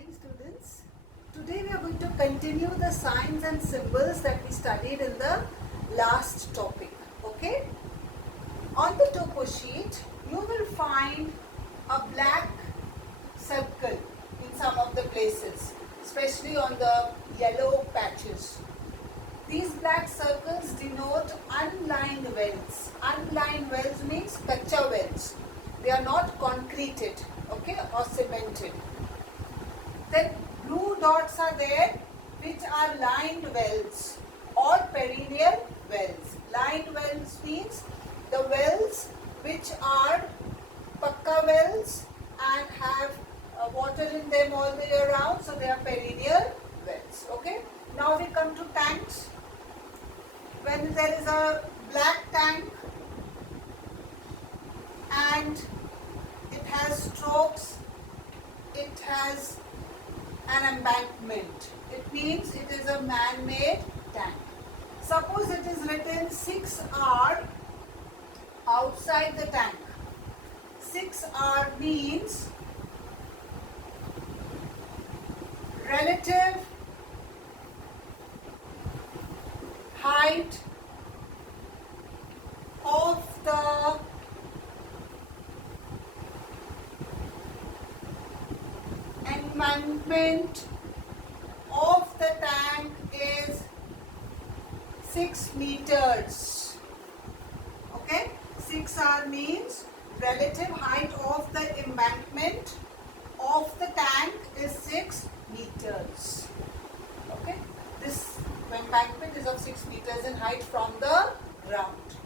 morning, students. Today we are going to continue the signs and symbols that we studied in the last topic. Okay? On the topo sheet, you will find a black circle in some of the places, especially on the yellow patches. These black circles denote unlined wells. Unlined wells means kacha wells. They are not concreted, okay, or cemented. Then blue dots are there, which are lined wells or perennial wells. Lined wells means the wells which are pakka wells and have water in them all the year round, so they are perennial wells. Okay. Now we come to tanks. When there is a black tank and it has strokes, it has an embankment. It means it is a man-made tank. Suppose it is written 6R outside the tank. 6R means relative height of the embankment of the tank is 6 meters. Okay, 6R means relative height of the embankment of the tank is 6 meters. Okay, this embankment is of 6 meters in height from the ground.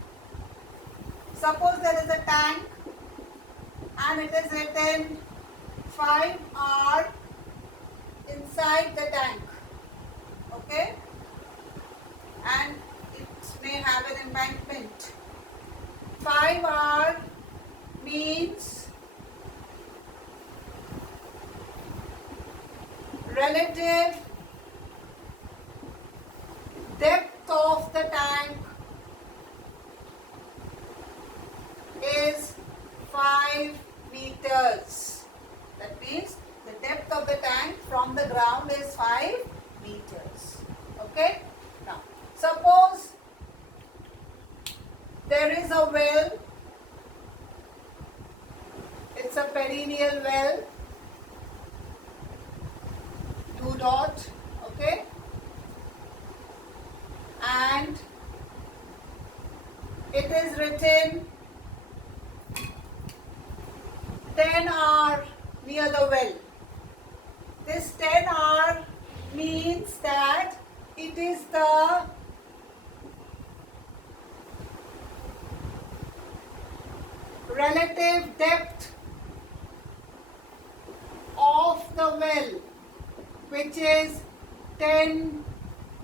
Suppose there is a tank and it is written 5R inside the tank, okay, and it may have an embankment. 5R means relative depth of the tank is 5 meters. That means the depth of the tank from the ground is 5 meters. Okay? Now, suppose there is a well. It's a perennial well. 2 dot. Okay? And it is written 10R near the well. This 10R means that it is the relative depth of the well, which is 10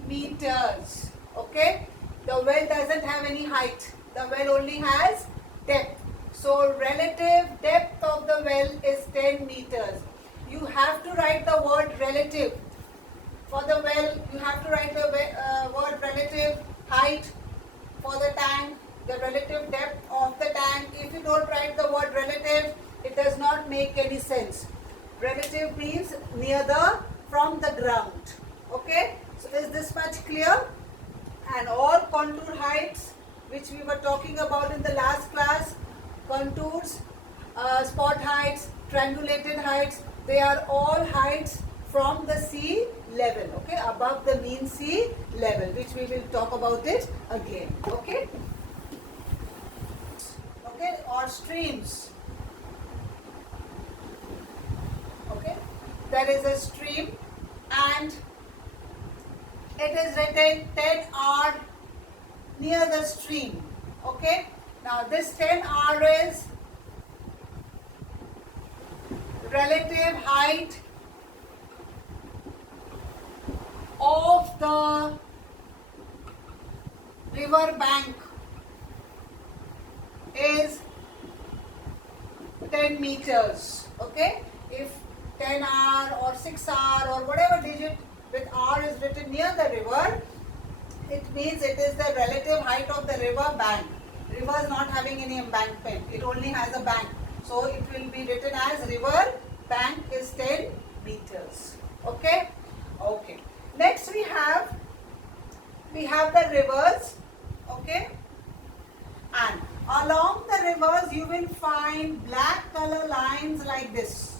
meters. Okay? The well doesn't have any height. The well only has depth. So relative depth of the well is 10 meters. You have to write the word relative. For the well, you have to write the word relative height for the tank, the relative depth of the tank. If you don't write the word relative, it does not make any sense. Relative means near the, from the ground. Okay? So is this much clear? And all contour heights, which we were talking about in the last class, contours, spot heights, triangulated heights, they are all heights from the sea level, okay, above the mean sea level, which we will talk about it again, okay, okay, or streams, okay, there is a stream and it is written 10R near the stream, okay. Now this 10R is relative height of the river bank is 10 meters. Okay? If 10R or 6R or whatever digit with R is written near the river, it means it is the relative height of the river bank. River is not having any embankment. It only has a bank. So it will be written as river bank is 10 meters. Okay. Okay. Next we have the rivers. Okay. And along the rivers you will find black color lines like this.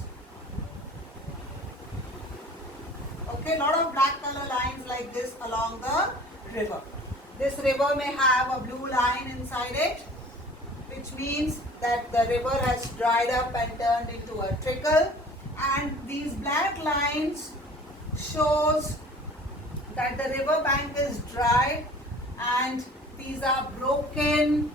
Okay, lot of black color lines like this along the river. This river may have a blue line inside it, which means that the river has dried up and turned into a trickle, and these black lines shows that the river bank is dry, and these are broken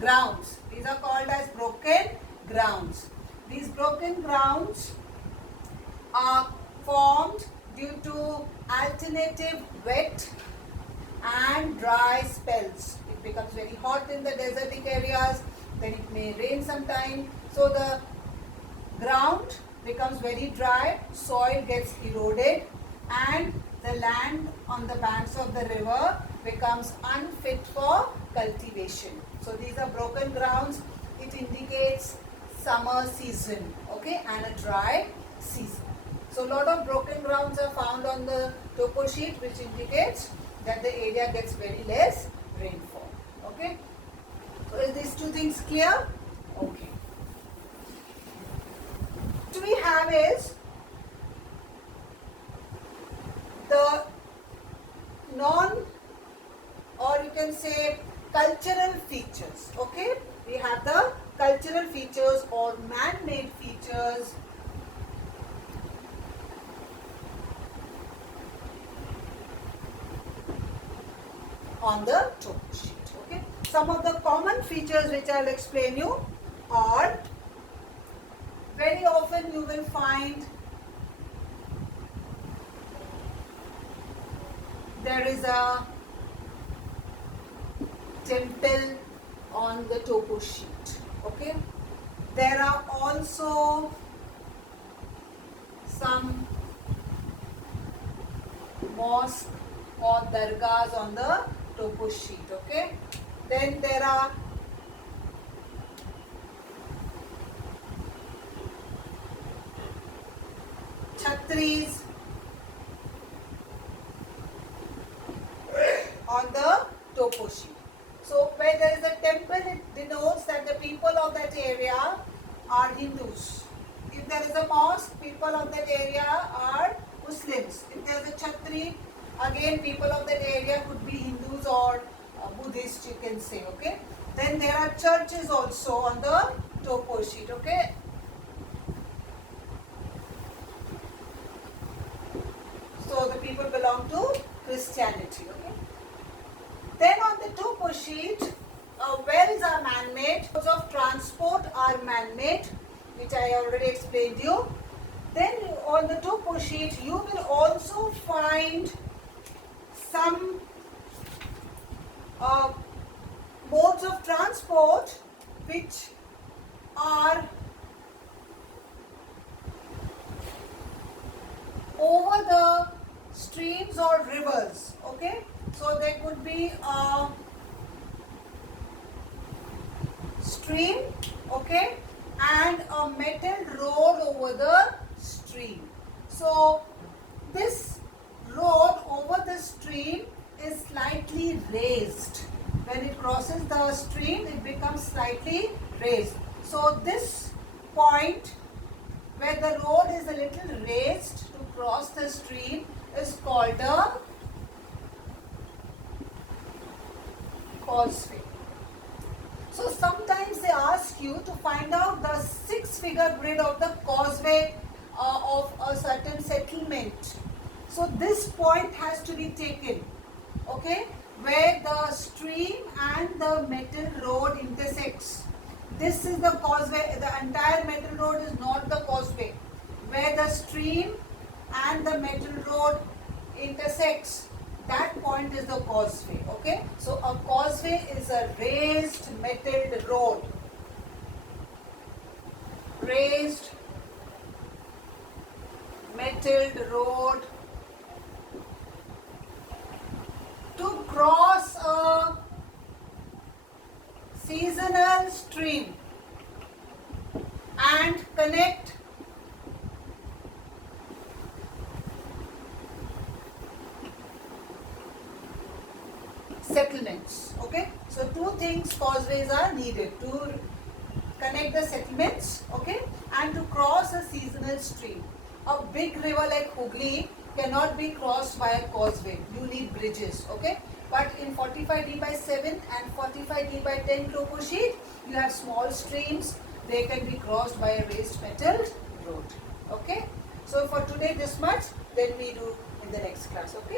grounds. These are called as broken grounds. These broken grounds are formed due to alternative wet and dry spells. It becomes very hot in the desertic areas, then it may rain sometime. So the ground becomes very dry, soil gets eroded, and the land on the banks of the river becomes unfit for cultivation. So these are broken grounds. It indicates summer season, okay, and a dry season. So a lot of broken grounds are found on the topo sheet, which indicates that the area gets very less rainfall. Okay. So is these two things clear? Okay. What we have is the or you can say cultural features. Okay. We have the cultural features or man-made features on the topo sheet. Okay. Some of the common features which I will explain you are, very often you will find there is a temple on the topo sheet. Okay. There are also some mosque or dargahs on the topo sheet. Okay. Then there are chhatris on the topo sheet. So where there is a temple, it denotes that the people of that area are Hindus. If there is a mosque, people of that area are Muslims. If there is a chhatri, again people of that area could be Hindus or Buddhist, you can say. Okay. Then there are churches also on the topo sheet. Okay. So the people belong to Christianity. Okay. Then on the topo sheet, wells are man-made, modes of transport are man-made, which I already explained you. Then on the topo sheet, you will also find some modes of transport which are over the streams or rivers. Okay. So there could be a stream, okay, and a metal road over the stream. So this road over the stream is slightly raised. When it crosses the stream, it becomes slightly raised. So this point where the road is a little raised to cross the stream is called a causeway. So sometimes they ask you to find out the 6-figure grid of the causeway of a certain settlement. So this point has to be taken, okay, where the stream and the metal road intersects. This is the causeway. The entire metal road is not the causeway. Where the stream and the metal road intersects, that point is the causeway. Okay. So a causeway is a raised metalled road. Raised metalled road stream and connect settlements. Okay, so two things causeways are needed: to connect the settlements, okay, and to cross a seasonal stream. A big river like Hooghly cannot be crossed by a causeway. You need bridges, okay. But in 45D by 7 and 45D by 10 topo sheet, you have small streams. They can be crossed by a raised metal road. Okay. So for today this much. Then we do in the next class. Okay.